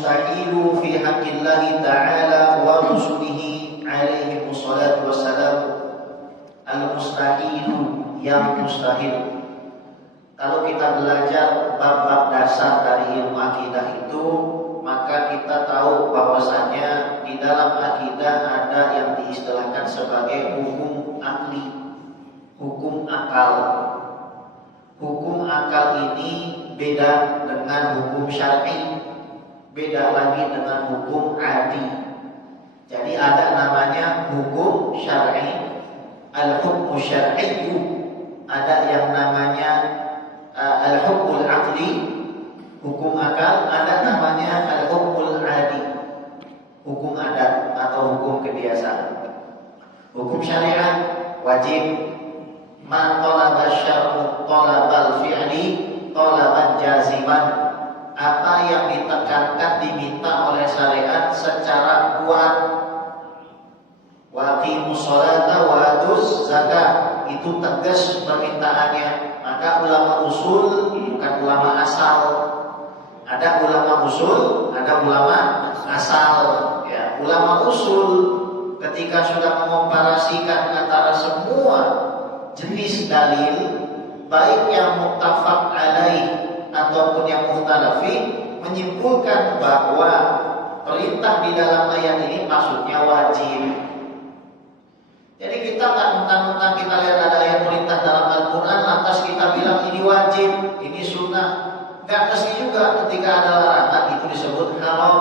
al-mustahilu fi haqqillahi ta'ala wa rusulihi alaihi wassalatu wassalam. Al-mustahilu, yang mustahil. Kalau kita belajar bab-bab dasar dari ilmu akidah itu, maka kita tahu bahwasanya di dalam akidah ada yang diistilahkan sebagai hukum akli, hukum akal. Hukum akal ini beda dengan hukum syar'i, beda lagi dengan hukum adi. Jadi ada namanya hukum syar'i, al-hukmu syar'i, ada yang namanya al-hukmul aqli, hukum akal, ada namanya al-hukmul adi, hukum adat atau hukum kebiasaan. Hukum syariat wajib. Man talaba syar'u talabal fi'li talaban jaziman. Apa yang ditekankan diminta oleh syariat secara kuat. Wa aqimus sholata wa atuz zakat, itu tegas permintaannya. Maka ulama usul bukan ulama asal. Ada ulama usul, ada ulama asal. Ya, ulama usul ketika sudah mengkomparasikan antara semua jenis dalil, baik yang muttafaq alaih ataupun yang mukhtalafi, menyimpulkan bahwa perintah di dalam ayat ini maksudnya wajib. Jadi kita nggak mentang-mentang kita lihat ada ayat perintah dalam Al-Quran lantas kita bilang ini wajib, ini sunnah. Nggak mesti juga ketika ada larangan itu disebut haram.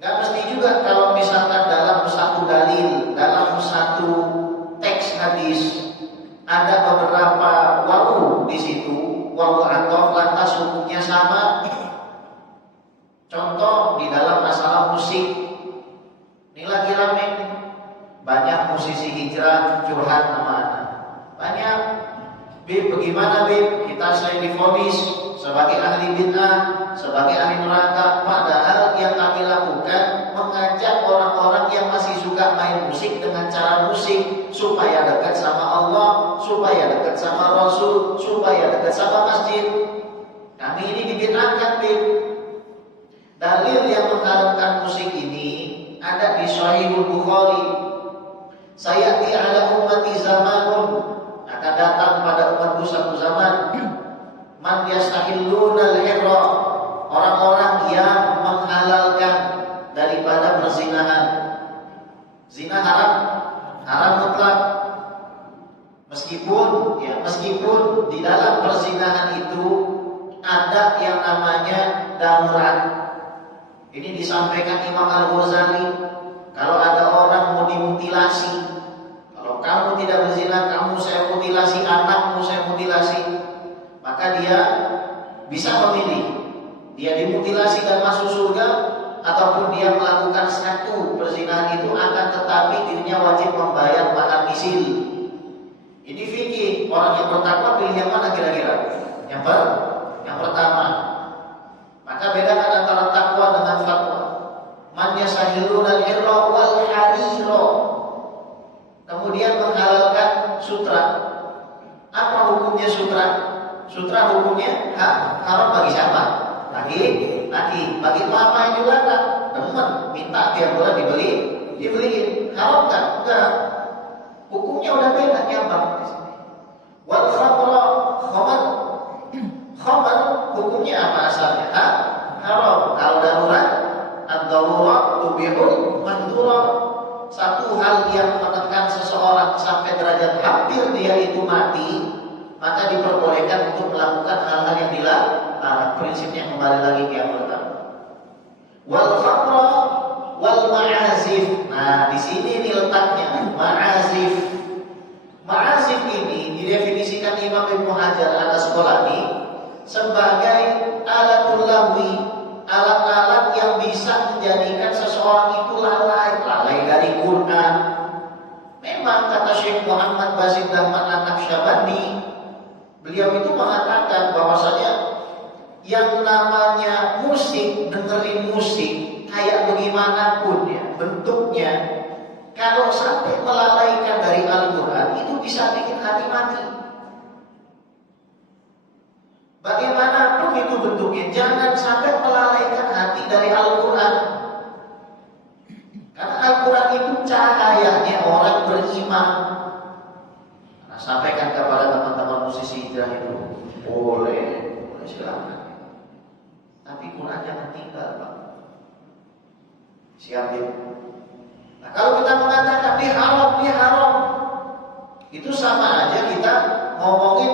Nggak mesti juga kalau misalkan dalam satu dalil, dalam satu teks hadis ada beberapa wawu di situ, wawu athof, lantas hukumnya sama. Contoh di dalam masalah musik, ini lagi rame, banyak musisi hijrah curhat sama anak. Banyak, Bib, bagaimana Bib? Kita sering divonis sebagai ahli bid'ah, sebagai ahli neraka. Padahal yang kami lakukan mengajak orang-orang yang masih suka main musik dengan cara musik supaya dekat sama Allah, supaya dekat sama Rasul, supaya dekat sama masjid. Kami ini dibid'ahkan, Bib. Dalil yang mengharamkan musik ini ada di Sahihul Bukhari. Sayati ala ummati zamanun, akan datang pada umatku satu zaman, man yastahilluna al-hirra, orang-orang yang menghalalkan daripada perzinahan. Zina haram, haram mutlak. Meskipun di dalam perzinahan itu ada yang namanya darurat. Ini disampaikan Imam Al-Ghazali. Kalau ada orang mau dimutilasi, kalau kamu tidak berzina, kamu saya mutilasi, anakmu saya mutilasi, maka dia bisa memilih. Dia dimutilasi dan masuk surga, ataupun dia melakukan satu perzinahan itu, akan tetapi dirinya wajib membayar mahar misil. Ini fikih. Orang yang bertakwa pilih yang mana kira-kira? Yang pertama. Maka bedakan antara takwa dengan fatwa. Man yasahiluna al-hirra wal harira. Kemudian menghalalkan sutra. Apa hukumnya sutra? Sutra hukumnya haram bagi siapa? Laki. Bagi papa juga kan demen minta tiap bulan dibeliin. Haram kan? Enggak. Hukumnya udah beda nyambang di sini. Wal khamar hukumnya apa asalnya? Haram. Kalau darurat, ad-darurat tubihul mandura. Satu hal yang menekan seseorang sampai derajat hampir dia itu mati, maka diperbolehkan untuk melakukan hal-hal yang dilarang. Prinsipnya kembali lagi ke yang pertama. Wal khamra wal ma'azif. Nah, di sini nih letaknya ma'azif. Ma'azif ini didefinisikan Imam Ibnu Hajar Al-Asqalani sebagai alatul lahwi, alat-alat yang bisa menjadikan seseorang itu lalai dari Quran. Memang kata Syekh Muhammad Basit Dahman An-Naqsyabandi, beliau itu mengatakan bahwasanya yang namanya musik, dengerin musik kayak bagaimanapun ya bentuknya, kalau sampai melalaikan dari Al-Quran, itu bisa bikin hati mati. Bagaimanapun itu bentuknya, jangan sampai melalaikan Quran jangan tinggal, Pak. Siapin. Nah, kalau kita mengatakan dia haram, itu sama aja kita ngomongin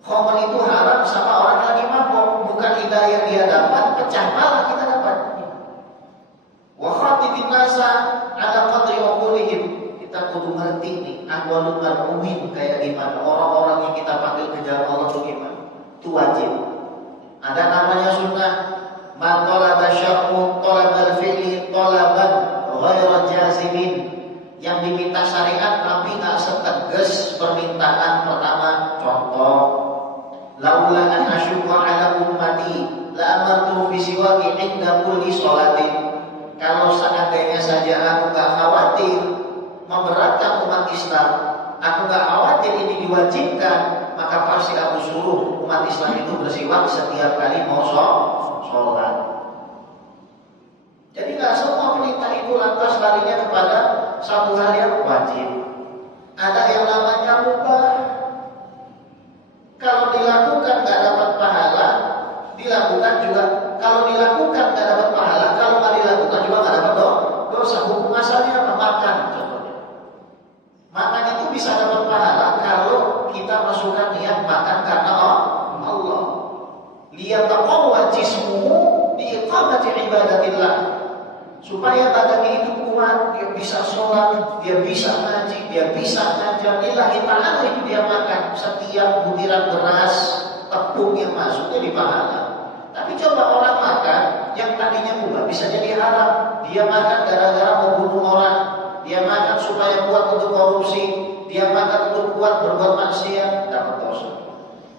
khamr itu haram sama orang lagi mabuk. Bukan hidayah dia dapat, pecah malah kita dapat. Wa khatibin nasa ala qadri uqulihim. Kita kudu ngerti nih ahwalul marhumin kayak gimana, orang-orang yang kita panggil ke jalan Allah itu gimana. Itu wajib. Ada namanya sunnah. Man talaba syar'u talabal fi'li talaban ghairu jazimin. Yang diminta syariat tapi enggak setegas permintaan pertama. Contoh, laula an asyqa ala ummati la amartu bi siwaki 'inda kulli sholatin. Kalau seandainya saja aku enggak khawatir memberatkan umat Islam, aku enggak khawatir ini diwajibkan, maka pasti aku suruh umat Islam itu bersiwak setiap kali mau sholat. Jadi nggak semua perintah itu lantas larinya kepada satu hal yang wajib. Ada yang namanya mubah. Kalau dilakukan nggak dapat pahala, dilakukan juga. Kalau dilakukan nggak dapat pahala, kalau nggak dilakukan juga nggak dapat dosa. Hukum asalnya apa? Makan contohnya. Makan itu bisa dapat pahala kalau kita masukkan niat makan karena Allah. Liyataqawwa jismuhu biiqamati ibadatillah. Supaya badannya itu kuat, dia bisa sholat, dia bisa ngaji, dia bisa ngajar. Lillahi ta'ala itu dia makan. Setiap butiran beras, tepung yang masuknya di pahala. Tapi coba orang makan yang tadinya mubah bisa jadi haram. Dia makan gara-gara membunuh orang, dia makan supaya kuat untuk korupsi, dia makan untuk kuat berbuat maksiat, dapat dosa.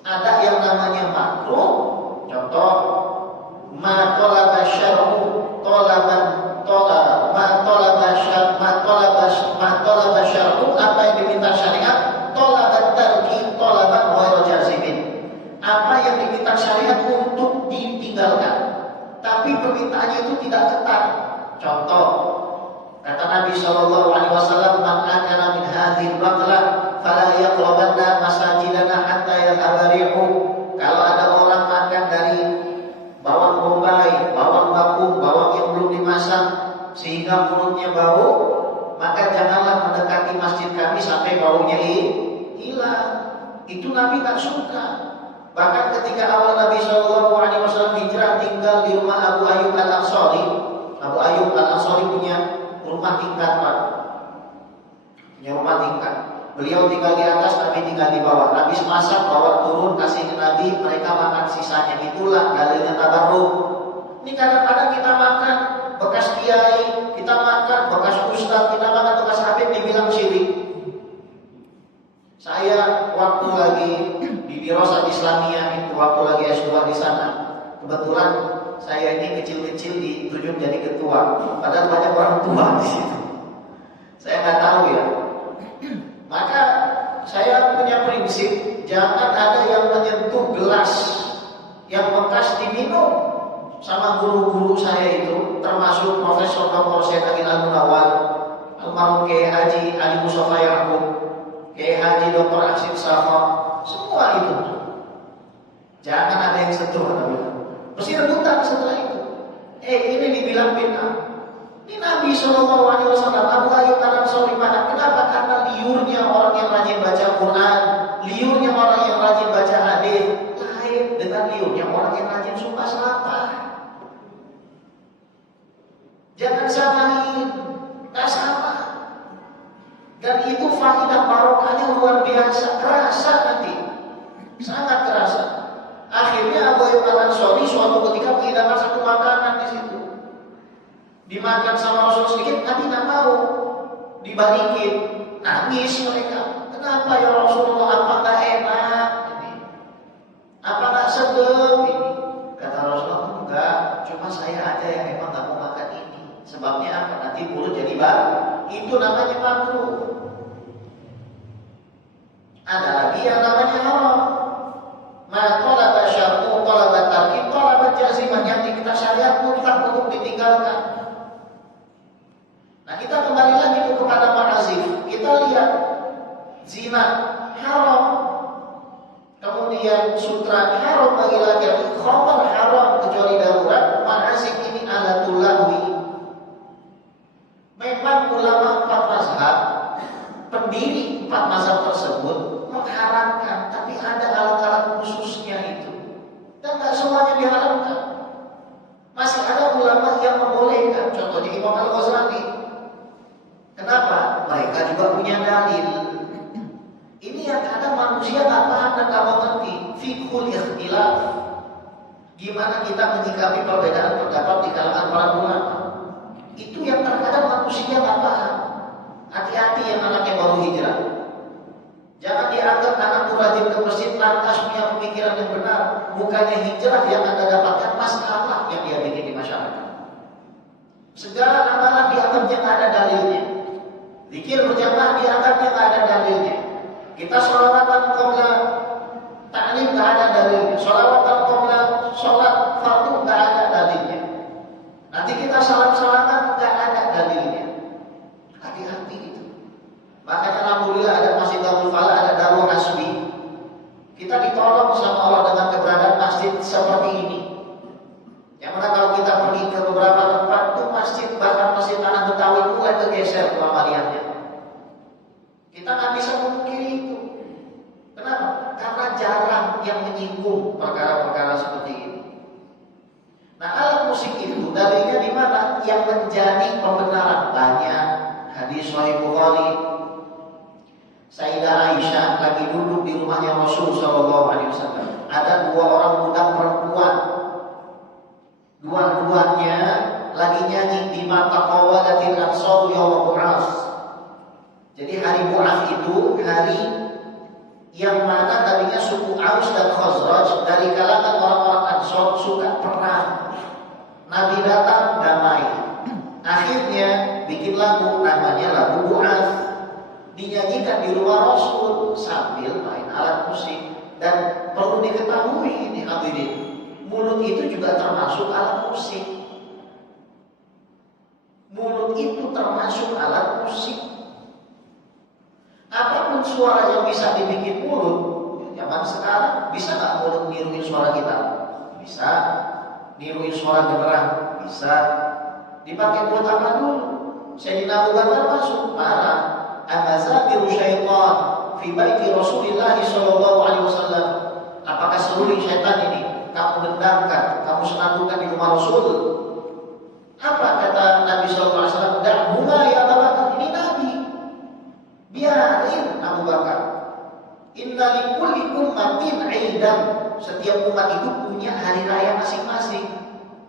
Ada yang namanya makruh. Contoh, ma talaba syar'u talaban ma talaba syar'u, apa yang diminta syariat, talaban tarki talaban ghairu jazimin. Apa yang diminta syariat untuk ditinggalkan, tapi permintaannya itu tidak ketat. Contoh, kata Nabi sallallahu alaihi wasallam, "Man akala min hadhil baqlah fala yaqrabanna masajidana hatta yadhhabarihu." Kalau ada orang makan dari bawang bombay, bawang bakung, bawang yang belum dimasak sehingga mulutnya bau, maka janganlah mendekati masjid kami sampai baunya hilang. Itu Nabi tak suka. Bahkan ketika awal Nabi SAW hijrah tinggal di rumah Abu Ayyub Al-Ansari. Abu Ayyub Al-Ansari punya rumah tingkat, Pak. Punya rumah tingkat. Beliau tinggal di atas, Nabi tinggal di bawah. Nabi masak, bawa turun, kasih ke Nabi, mereka makan sisanya. Itulah dalilnya tabarruk. Ini kadang-kadang kita makan bekas kiai, kita makan bekas ustaz, kita makan bekas habib, dibilang syirik. Saya waktu lagi di Dirasat Islamiyah itu, waktu lagi S2 di sana, kebetulan saya ini kecil-kecil ditunjuk jadi ketua. Padahal banyak orang tua di situ. Saya nggak tahu ya. Maka saya punya prinsip, jangan ada yang menyentuh gelas yang bekas diminum. Sama guru-guru saya itu, termasuk Profesor Dr. Syed Agil Al-Munawwar, almarhum Kiai Haji Ali Mustafa Yaqub, Kiai Haji Dr. Asyid Safa, semua itu. Jangan ada yang sentuh. Mesti rebutan setelah itu. Ini dibilang bid'ah. Ini Nabi SAW, Abu Ayyub Al-Ansari, kenapa? Karena liurnya orang yang rajin baca Quran, liurnya orang yang rajin baca hadis, lain dengan liurnya orang yang rajin sumpah serapah. Jangan samain, tak sama. Dan itu faedah barokahnya luar biasa, kerasa nanti, sangat kerasa. Akhirnya Abu Ayyub Al-Ansari suatu ketika menghidangkan satu makanan di situ. Dimakan sama Rasul sedikit, Nabi tak mau, dibalikin, nangis mereka. Kenapa ya Rasulullah? Apa nggak enak? Ini, apa nggak sedap? Ini kata Rasulullah, enggak, cuma saya aja yang memang nggak mau makan ini. Sebabnya apa? Nanti mulut jadi bau. Itu namanya makruh. Ada lagi yang namanya haram. Ma talaba syar'u talaba tarki talaba jaziman, yang diminta syariat mutlak untuk ditinggalkan. Nah, kita kembali lagi kepada ma'azif. Kita lihat zina haram, kemudian sutra haram bagi laki-laki, khamr haram kecuali Imam Al-Ghazali. Kenapa? Mereka juga punya dalil. Ini yang kadang manusia nggak paham dan nggak mengerti. Fiqhul ikhtilaf. Gimana kita menyikapi perbedaan pendapat di kalangan para ulama? Itu yang terkadang manusia nggak paham. Hati-hati yang anaknya baru hijrah. Jangan dianggap anak itu rajin ke masjid lantas punya pemikiran yang benar. Bukannya hijrah yang Anda dapatkan masalah yang dia bikin di masyarakat. Segala amalan dianggapnya nggak ada dalilnya. Zikir berjamaah dianggapnya nggak ada dalilnya. Kita sholawatan qabla ta'lim nggak ada dalilnya. Sholawatan qabla sholat fardu nggak ada dalilnya. Nanti kita salam-salaman nggak ada dalilnya. Hati-hati itu. Makanya alhamdulillah ada masjid Darul Falah, ada Darul Hasbi. Kita ditolong sama Allah dengan keberadaan masjid seperti ini. Yang mana kalau kita pergi ke beberapa tempat tuh masjid, bahkan masjid tanah Betawi mulai bergeser kelamariannya. Kita nggak bisa memungkiri itu. Kenapa? Karena jarang yang menyinggung perkara-perkara seperti ini. Nah, alat musik itu dalilnya di mana? Yang menjadi pembenaran banyak. Hadis Sahih Bukhari, Sayyidah Aisyah lagi duduk di rumahnya Rasul SAW. Ada dua orang budak perempuan. Dua-duanya lagi nyanyi di mata qawalatil ansar yaum Bu'ats. Jadi hari Bu'ats itu hari yang mana tadinya suku Aus dan Khazraj dari kalangan orang-orang Ansar suka perang. Nabi datang damai. Akhirnya bikin lagu namanya lagu Bu'ats. Dinyanyikan di rumah Rasul sambil main alat musik. Dan perlu diketahui ini hadirin, mulut itu juga termasuk alat musik. Mulut itu termasuk alat musik. Apapun suara yang bisa dibikin mulut, zaman sekarang bisa nggak mulut niruin suara kita? Bisa. Niruin suara genderang? Bisa. Dipakai mulut apa dulu? Sayyidina Abu Bakar masuk marah. Amazabiru syaitan fi baiti Rasulillah sallallahu alaihi wasallam. Apakah seluruh syaitan ini kamu dendamkan, kamu senandungkan di rumah Rasul? Apa kata Nabi sallallahu alaihi wasallam? Da'huma ya Abu Bakar, ini Nabi. Biarin Abu Bakar. Inna likulli ummatin 'aidan. Setiap umat itu punya hari raya masing-masing.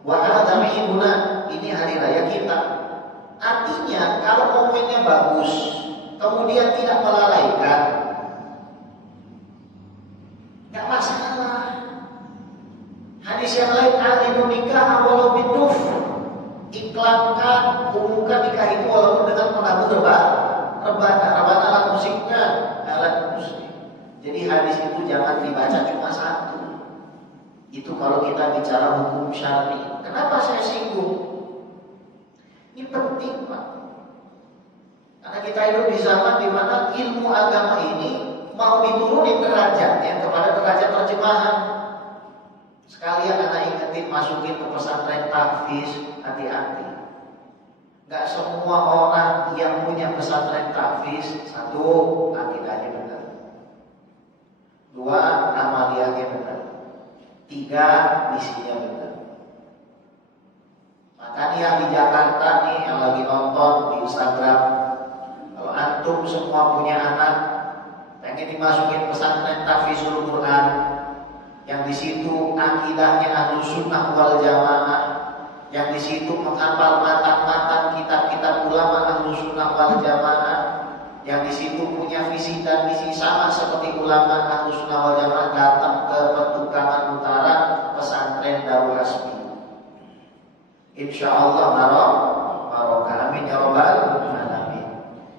Wa hadza 'iduna, ini hari raya kita. Artinya kalau momennya bagus, kemudian tidak melalaikan, nggak masalah. Hadis yang lain, al-inu nikah walau biduf, iklankan, umumkan nikah itu walaupun dengan menabuh rebana alat musiknya, alat musik. Jadi hadis itu jangan dibaca cuma satu. Itu kalau kita bicara hukum syar'i. Kenapa saya singgung? Ini penting, Pak. Karena kita hidup di zaman di mana ilmu agama ini mau diturunin derajatnya kepada derajat terjemahan. Sekalian anak ingetin masukin ke pesantren tahfiz, hati-hati. Gak semua orang yang punya pesantren tahfiz, satu, akidahnya benar. Dua, amaliyahnya benar. Tiga, misinya benar. Makanya yang di Jakarta nih yang lagi nonton di Instagram, kalau antum semua punya anak pengen dimasukin pesantren tahfizul Quran yang di situ akidahnya Ahlus Sunnah wal Jamaah, yang di situ menghafal matang-matang kitab-kitab ulama Ahlus Sunnah wal Jamaah, yang di situ punya visi dan misi sama seperti ulama Ahlus Sunnah wal Jamaah, datang ke Petukangan Utara pesantren Darul Hasbi. Insyaallah barokah, amin ya rabbal alamin.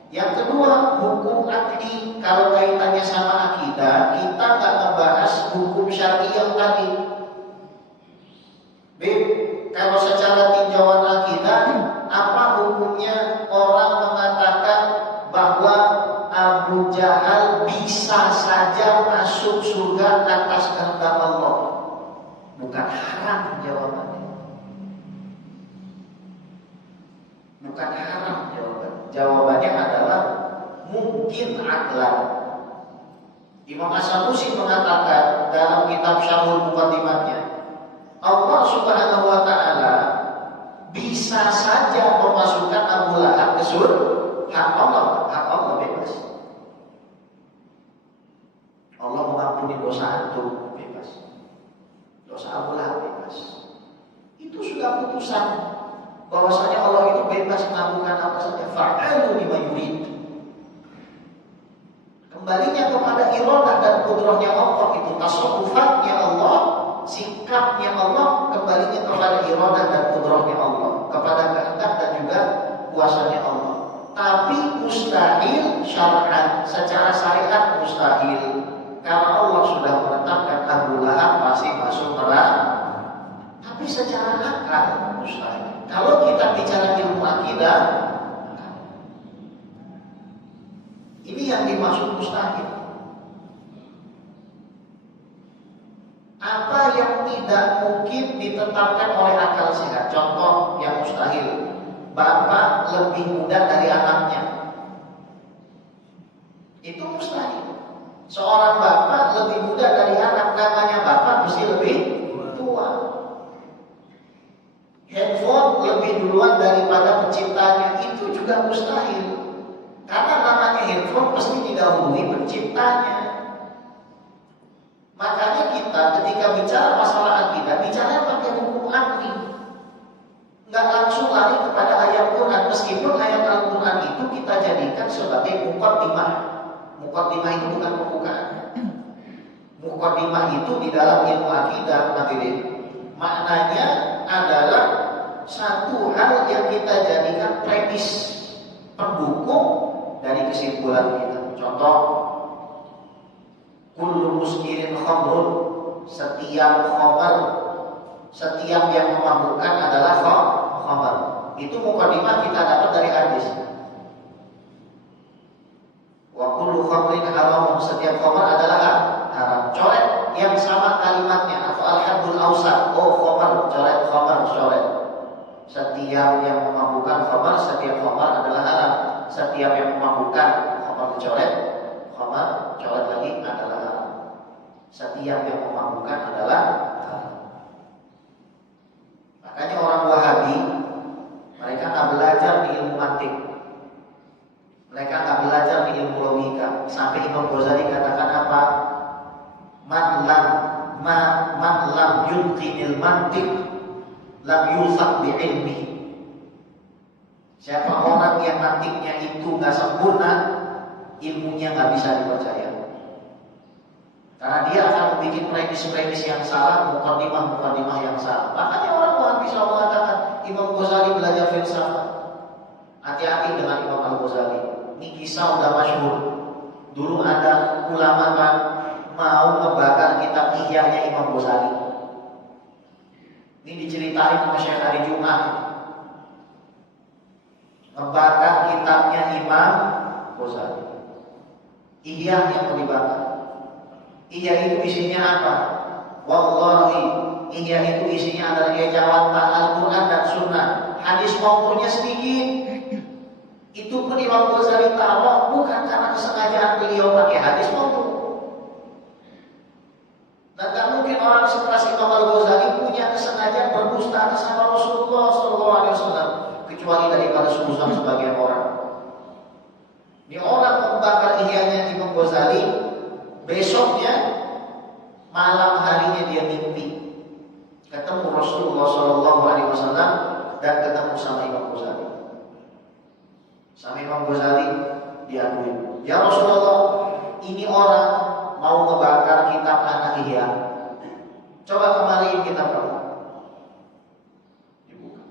Yang kedua, hukum akdi. Kalau kaitannya sama akidah, kita nggak membahas hukum syar'i yang tadi. B, kalau secara tinjauan akidah, apa hukumnya orang mengatakan bahwa Abu Jahal bisa saja masuk surga atas kehendak Allah? Bukan haram jawabannya. Bukan haram jawabannya. Jawabannya adalah mungkin aklan. Imam As-Sanusi mengatakan dalam kitab Syarhul Muqaddimahnya, Allah Subhanahu wa taala bisa saja memasukkan juga putusan bahwasanya Allah itu bebas melakukan apa saja. Fa'alu lima yurid. Kembalinya kepada iradah dan kudrahnya Allah, itu tasarrufatnya Allah, sikapnya Allah, kembalinya kepada iradah dan kudrahnya Allah, kepada kehendak dan juga kuasanya Allah. Tapi mustahil syar'an, secara syariat mustahil. Karena Allah sudah menetapkan Abu Lahab pasti masuk neraka. Tapi secara akal mustahil. Kalau kita bicara ilmu akidah, ini yang dimaksud mustahil. Apa yang tidak mungkin ditetapkan oleh akal sehat? Contoh yang mustahil. Bapak lebih muda dari anaknya. Itu mustahil. Seorang bapak lebih muda dari anak, namanya bapak mesti lebih tua. Handphone lebih duluan daripada penciptanya, itu juga mustahil. Karena namanya handphone mesti didahului penciptanya. Makanya kita ketika bicara masalah akidah, bicara pakai hukum akli. Nggak langsung lari kepada ayat Quran, meskipun ayat Al-Quran itu kita jadikan sebagai muqaddimah. Muqaddimah itu bukan pembukaan. Muqaddimah itu di dalam ilmu akidah, hadirin, maknanya adalah satu hal yang kita jadikan premis, pendukung dari kesimpulan kita. Contoh, kullu muskirin khamrun, setiap khamar, setiap yang memabukkan adalah khamar. Itu muqaddimah kita dapat dari hadis. Wa kullu khamrin haramun, setiap khamar adalah haram. Coret yang sama kalimatnya atau al-haddul awsat. Oh khamar, coret khamar, coret. Setiap yang memabukkan khamar, setiap khamar adalah haram. Setiap yang memabukkan khamar coret, khamar coret lagi adalah haram. Setiap yang memabukkan adalah haram. Makanya orang Wahabi, mereka nggak belajar di ilmu mantik, mereka nggak belajar di ilmu logika. Sampai Imam Ghazali katakan apa? Man lam yulqinil mantik lam yusaq bi ilmi. Siapa orang yang mantiknya itu nggak sempurna, ilmunya nggak bisa dipercaya. Karena dia akan membuat premis-premis yang salah, muqaddimah yang salah. Makanya orang Wahabi selalu mengatakan Imam Ghazali belajar filsafat. Hati-hati dengan Imam Al-Ghazali. Ini kisah udah masyhur. Dulu ada ulama kan mau membakar kitab Ihya'nya Imam Ghazali. Ini diceritain sama Syekh hari Jumat. Membakar kitabnya Imam Ghazali. Ihya yang mau dibakar. Ihya itu isinya apa? Wallahi, Ihya itu isinya adalah ejawatan Al-Quran dan Sunnah. Hadis maudu'nya sedikit. Itu pun Imam Ghazali taruh bukan karena kesengajaan beliau pakai hadis maudu'. Dan tak mungkin orang sekelas Imam Al-Ghazali punya kesengajaan berdusta sama Rasulullah SAW, kecuali daripada sungguhan sebagian orang. Ini orang membakar Ihya'nya Imam Ghazali, besoknya malam harinya dia mimpi ketemu Rasulullah SAW dan ketemu sama Imam Ghazali. Sama Imam Ghazali diaduin, ya Rasulullah, ini orang mau ngebakar kitab anak Ihya. Coba kemarin kitab kamu. Dibuka.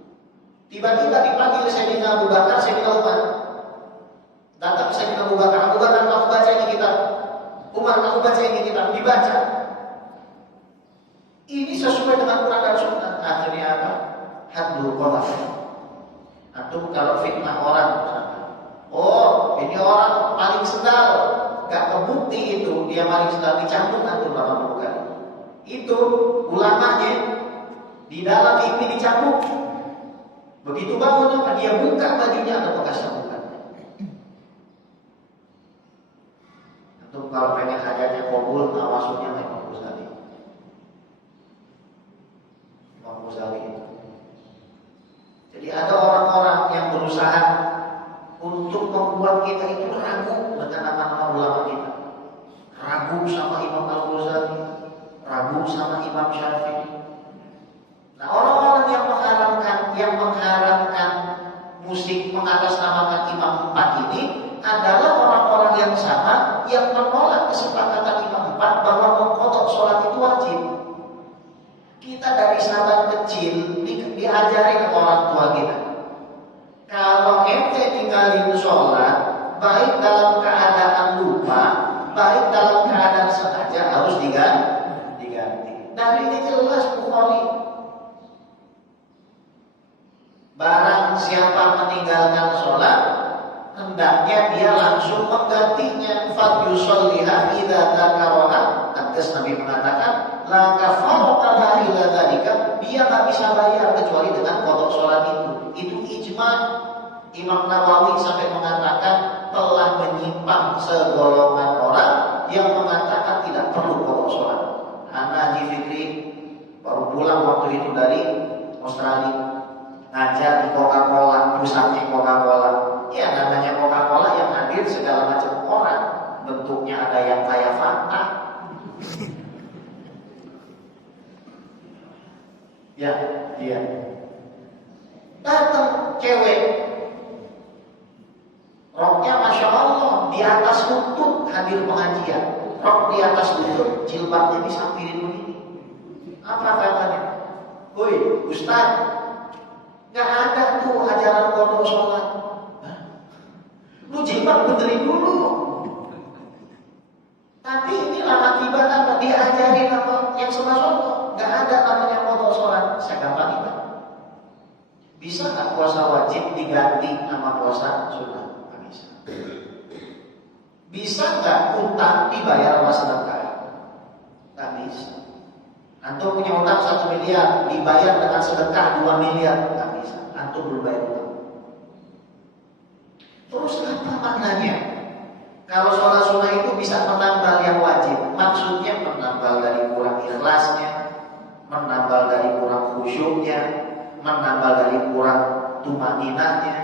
Tiba-tiba dipanggil Sayyidina Abu Bakar, Sayyidina Umar. Datang Sayyidina Abu Bakar, Abu Bakar, kamu baca ini kitab. Umar, kamu baca ini kitab. Dibaca. Ini sesuai dengan Quran dan Sunnah. Akhirnya apa? Haddul qadhaf. Antum kalau fitnah orang, oh ini orang paling sendal, gak kebukti itu dia paling sendal, dicambuk antum 80 kali. Itu ulamanya di dalam mimpi dicambuk. Begitu bangun apa? Dia buka bajunya, ada bekas cambukan. Antum kalau pengen hajatnya kabul, awasnya Imam Ghazali. Imam Ghazali itu. Jadi ada orang-orang yang berusaha untuk membuat kita itu ragu dengan nama-nama ulama kita. Ragu sama Imam Al-Ghazali, ragu sama Imam Syafi'i. Nah, orang-orang yang mengharap dari sahabat kecil diajari ke orang tua kita. Kalau ente tinggalin sholat, baik dalam keadaan lupa, baik dalam keadaan sengaja, harus diganti. Dan ini jelas Bukhari. Barang siapa meninggalkan sholat, hendaknya dia langsung menggantinya. Falyusolliha idza dzakaraha. Tegas Nabi mengatakan, la kafarata laha illa dzalika. Dia nggak bisa bayar kecuali dengan qada sholat itu. Itu ijma. Imam Nawawi sampai mengatakan telah menyimpang segolongan orang yang mengatakan tidak perlu qada sholat. Haji Fikri baru pulang waktu itu dari Australia, ngajar di Coca-Cola, pusatnya Coca-Cola. Ya namanya Coca-Cola yang hadir segala macam orang. Bentuknya ada yang kayak Fanta. Ya, dia datang cewek, roknya Masya Allah di atas lutut, hadir pengajian. Rok di atas lutut, jilbabnya disampirin begini. Apa katanya? Woi Ustaz, gak ada tuh ajaran qada sholat. Lu jilbab benerin dulu. Tapi inilah akibat apa? Diajarin apa yang semasono. Gak ada namanya qada sholat. Saya gampang itu. Bisa gak puasa wajib diganti sama puasa sunnah? Gak bisa. Bisa gak utang dibayar sama sedekah? Gak bisa. Antum punya utang 1 miliar, dibayar dengan sedekah 2 miliar, nggak bisa. Antum belum bayar utang. Terus apa maknanya? Kalau sholat sunnah itu bisa menambal yang wajib, maksudnya menambal dari kurang ikhlasnya, menambal dari kurang khusyuknya, menambal dari kurang tumaninahnya.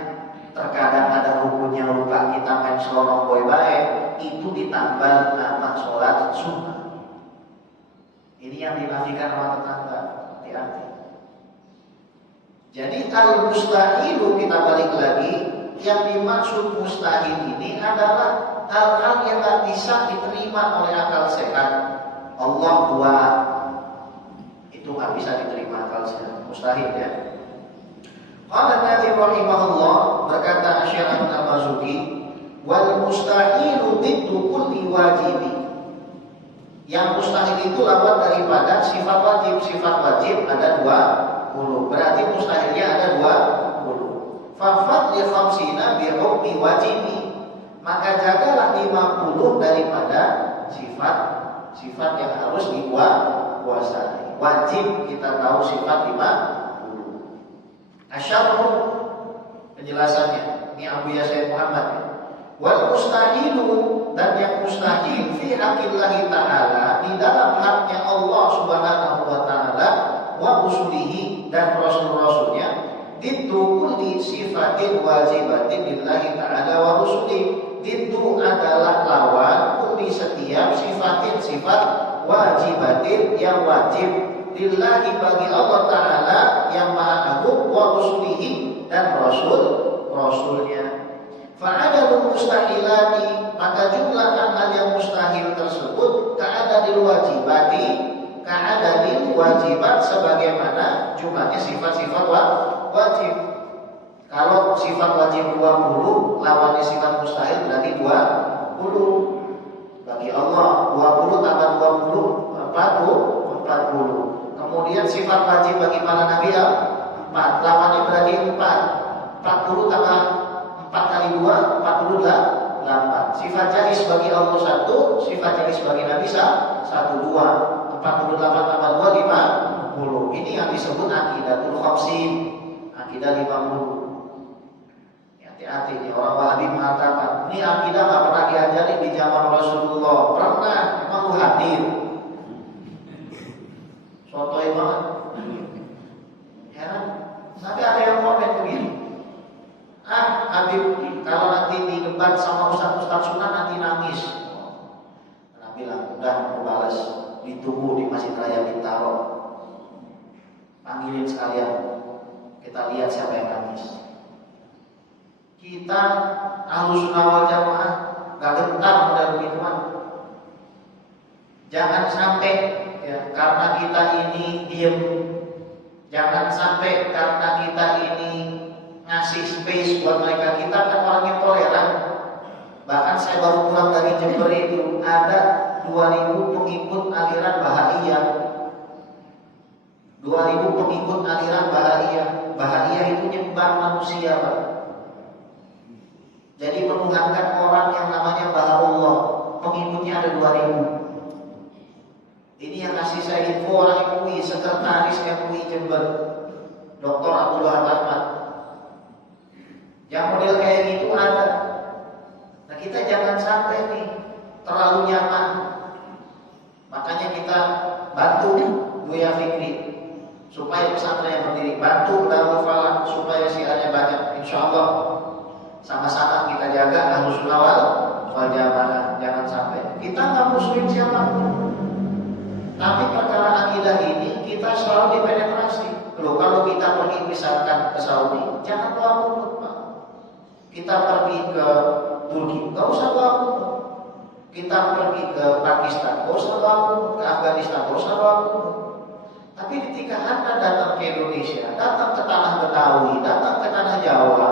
Terkadang ada rukunnya lupa kita main selonong boy baik, itu ditambal nama sholat sunnah. Ini yang dinafikan sama tetangga, hati-hati. Jadi al-mustahilu, kita balik lagi, yang dimaksud mustahil ini adalah hal-hal yang tak bisa diterima oleh akal sehat. Allah buat, itu nggak bisa diterima akal sehat, mustahil ya. Qala Nabi rahimahullah, berkata Syekh Al-Mazuki, wal mustahilu diddu kulli wajibi. Yang mustahil itu lawan daripada sifat wajib. Sifat wajib ada 20, berarti mustahilnya ada 20. Fafat li khamsina bi hukmi wajibi. Maka jagalah 50 daripada sifat yang harus dikuasai. Wajib kita tahu sifat 50. Asyarhu, penjelasannya. Ini Abu Yasir Muhammad. Wal mustahilu, dan yang mustahil fi haqillahi ta'ala, di dalam haknya Allah subhanahu wa ta'ala, wa usulihi, dan rasul-rasulnya, diddu kulli sifatin wajibatin lillahi ta'ala wa rusuli. Diddu adalah lawan kulli setiap sifatin sifat wajibatin yang wajib, lillahi bagi Allah ta'ala yang maha agung, wa usulihi, dan rasulnya. Fa'adadul mustahilati, maka jumlah hal yang mustahil tersebut ka'adadil wajibati, ka'adadil wajibat, sebagaimana jumlahnya sifat-sifat wajib. Kalau sifat wajib 20, lawannya sifat mustahil berarti 20. Bagi Allah 20 tambah 20 40. Kemudian sifat wajib bagi para nabi 4, lawannya berarti 4. 40 tambah 4 kali 2, 48. Sifat jais bagi Allah 1, sifat jais bagi Nabi 1, 2. 48 tambah 2, 50. Ini yang disebut akidatul khamsin, akidah 50. Hati-hati nih, orang Wahabi mengatakan ini akidah gak pernah diajari di zaman Rasulullah. Pernah, emang lu hadir. Sotoy banget. Heran, sampai ada yang komen begini. Habib, kalau nanti didebat sama ustaz-ustaz sunnah nanti nangis. Nah, bilang, udah mau balas, ditunggu di Masjid Raya Bintaro. Panggilin sekalian, kita lihat siapa yang nangis. Kita Ahlus Sunnah wal Jamaah gak gentar pada begituan. Jangan sampai ya, karena kita ini diem Jangan sampai karena kita ini ngasih space buat mereka, kita kan orangnya toleran. Bahkan saya baru pulang dari Jember itu ada 2000 pengikut aliran Bahaiyah. 2000 pengikut aliran Bahaiyah. Bahaiyah itu nyembah manusia, Pak. Jadi menuhankan orang yang namanya Bahaullah. Pengikutnya ada 2000. Ini yang kasih saya info orang MUI, sekretaris MUI Jember, Dr. Abdullah Ahmad. Yang model kayak gitu ada. Nah, kita jangan sampai nih terlalu nyaman. Makanya kita bantu Buya Fikri supaya pesantren berdiri, bantu Darul Falah supaya siarnya banyak. Insya Allah sama-sama kita jaga Ahlus Sunnah wal Jamaah. Jangan sampai kita nggak musuhin siapapun, tapi perkara akidah ini kita selalu dipenetrasi. Loh, kalau kita pergi misalkan ke Saudi, jangan bawa mulut, Pak. Kita pergi ke Turki, nggak usah bawa mulut. Kita pergi ke Pakistan, nggak usah bawa mulut. Ke Afghanistan, nggak usah bawa mulut. Tapi ketika Anda datang ke Indonesia, datang ke tanah Betawi, datang ke tanah Jawa,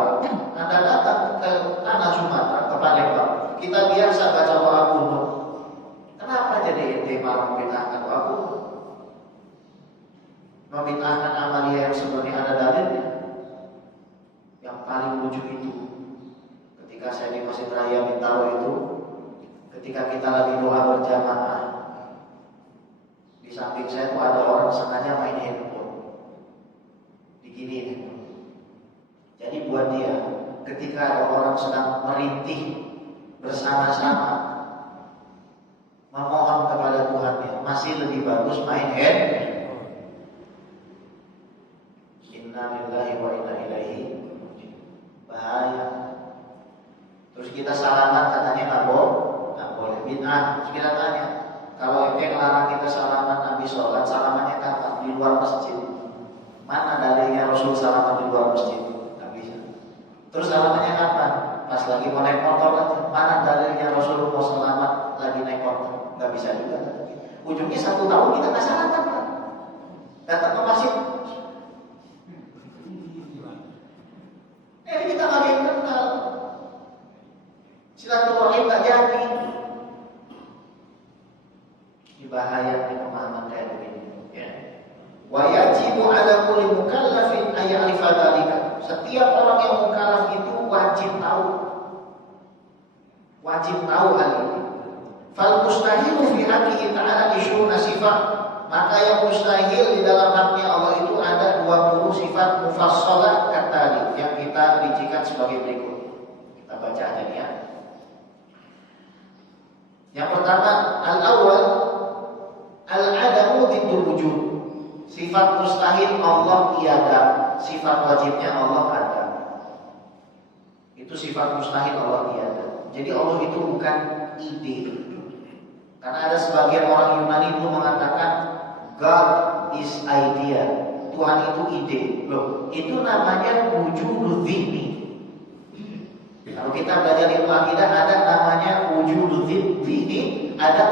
Anda datang ke tanah Sumatera, ke Palembang, kita biasa baca doa kunut. Kenapa jadi ente malah membid'ahkan doa kunut? Membid'ahkan amalia yang sebenarnya ada dalilnya. Yang paling lucu itu, ketika saya di Masjid Raya Bintaro itu, ketika kita lagi doa berjamaah, di samping saya tuh ada orang sengaja main handphone, diginiin. Jadi buat dia, ketika ada orang sedang merintih bersama-sama memohon kepada Tuhannya, masih lebih bagus main handphone. Inna lillahi wa inna ilaihi raji'un. Bahaya. Terus kita salaman katanya nggak boleh, bid'ah. Terus kita tanya, kalau ente ngelarang kita salaman Nabi sholat, salamannya kapan? Di luar masjid. Mana dalilnya Rasul salaman di luar masjid? Nggak bisa. Terus salamannya kapan? Pas lagi mau naik motor aja. Mana dalilnya Rasul mau selamat lagi naik motor? Nggak bisa juga. Ujungnya 1 tahun kita nggak salaman, kan? Datang ke masjid. Ini kita nggak ada yang kenal. Silaturahim nggak jadi. Bahaya di pemahaman kayak begini, ya. Wa yajibu ala kulli mukallafin ay ya'rifa dzalika. Setiap orang yang mukallaf itu wajib tahu hal ini. Fal mustahilu fi haqqihi ta'ala isyuna sifat. Maka yang mustahil di dalam haknya Allah itu ada 20 sifat mufassalah kata yang kita rincikan sebagai berikut. Kita baca aja nih ya. Yang pertama, al-awwal al-adamu diddul wujud. Sifat mustahil Allah tiada, sifat wajibnya Allah ada. Itu sifat mustahil Allah tiada. Jadi Allah itu bukan ide. Karena ada sebagian orang Yunani itu mengatakan God is idea. Tuhan itu ide. Loh, itu namanya wujudul dzihni. Kalau kita belajar ilmu akidah ada namanya wujudul dzihni, ada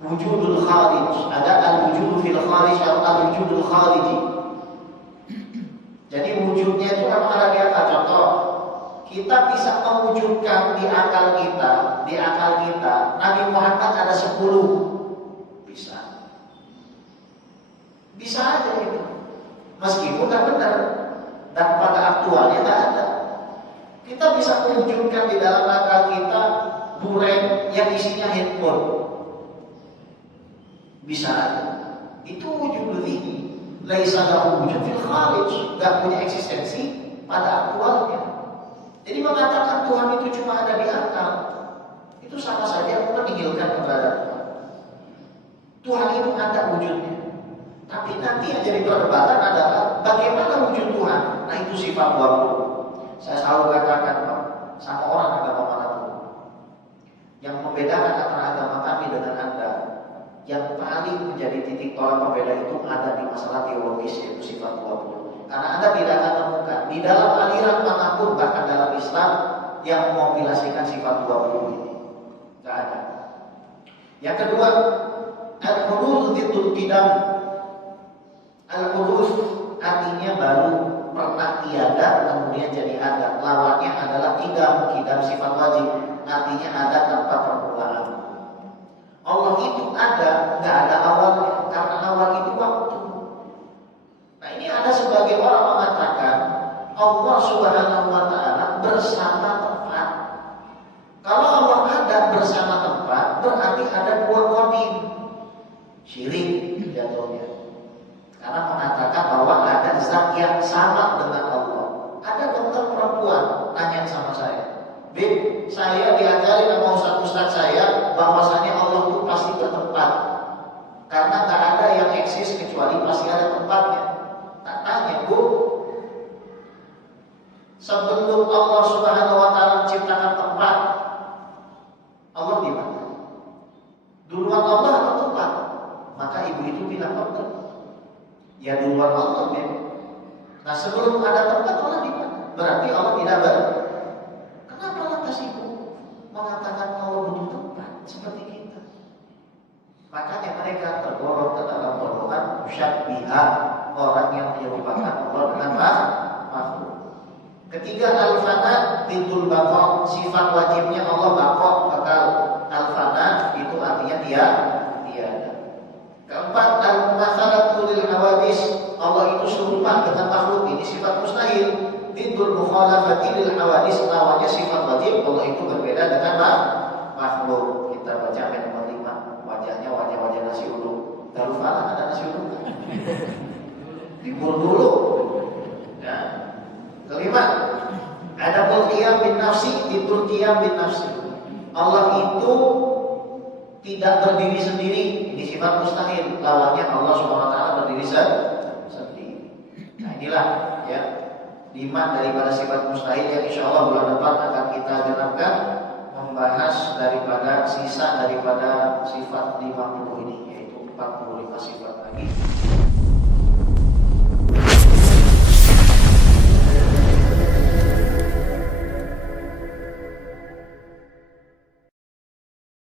wujudul kharij, ada al-wujud fil kharij atau al-wujudul khariji. Jadi wujudnya itu memang ada di akal. Contoh, kita bisa mewujudkan di akal kita Nabi Muhammad ada 10. Bisa aja itu. Meskipun tak benar dan pada aktualnya tak ada. Kita bisa mewujudkan di dalam akal kita duren yang isinya handphone. Bisa aja. Itu wujud dzihni. Laisa lahu wujud fil kharij, enggak punya eksistensi pada aktualnya. Jadi mengatakan Tuhan itu cuma ada di akal, itu sama saja menihilkan keberadaan Tuhan. Tuhan itu ada wujudnya. Tapi nanti yang jadi perdebatan adalah bagaimana wujud Tuhan. Nah, itu sifat 20. Saya selalu katakan, Pak, sama orang agama manapun, yang membedakan antara agama kami dengan Anda, yang paling menjadi titik tolak pembeda itu ada di masalah teologis, yaitu sifat 20. Karena Anda tidak akan temukan di dalam aliran manapun, bahkan dalam Islam, yang mengompilasikan sifat 20 ini. Tidak ada. Yang kedua, al-hulul diddul qidam. Al-hulul huruf artinya baru pernah tiada kemudian jadi ada. Lawannya adalah kidam sifat wajib, artinya ada tanpa permulaan. Allah itu ada, nggak ada awalnya, karena awal itu waktu. Nah ini ada sebagian orang mengatakan Allah Subhanahu wa Ta'ala bersama tempat. Kalau Allah ada bersama tempat, berarti ada dua qadim. Syirik jatuhnya. Karena mengatakan bahwa ada zat yang sama dengan Allah. Ada dokter perempuan nanya sama saya, Bib, saya diajarin sama ustaz saya bahwasanya Allah itu pasti bertempat. Karena tak ada yang eksis kecuali pasti ada tempatnya. Tak tanya, Bu, sebelum Allah Subhanahu wa Ta'ala menciptakan tempat, Allah di mana? Duluan Allah atau tempat? Maka ibu itu bilang dokter, ya duluan Allah, Bib. Nah sebelum ada tempat Allah di mana? Berarti Allah tidak berada. Kenapa lantas ibu mengatakan Allah butuh tempat seperti kita? Makanya mereka tergolong ke dalam golongan musyabbihah, orang yang menyerupakan Allah dengan makhluk. Ketiga, al-fana bidul baqa, sifat wajibnya Allah baqa, kekal. Al-fana itu artinya tiada. Keempat, al-mumatsalatu lil hawadis, Allah itu serupa dengan makhluk, ini sifat mustahil. Bidul mukhalafati lil hawadis, lawannya sifat wajib, Allah itu berbeda dengan makhluk. Kita baca ayat nomor 5, wajahnya wajah nasi uduk. Darul Falah ada nasi uduk. Dibur dulu. Ya. Kelima, ada qiyam bin nafsi, bidul qiyam bin nafsi. Allah itu tidak berdiri sendiri, ini sifat mustahil. Lawannya Allah Subhanahu wa Ta'ala berdiri sendiri. Nah inilah ya 5 daripada sifat mustahil yang insya Allah bulan depan akan kita genapkan, membahas daripada sisa daripada sifat 50 ini, yaitu 45 sifat lagi.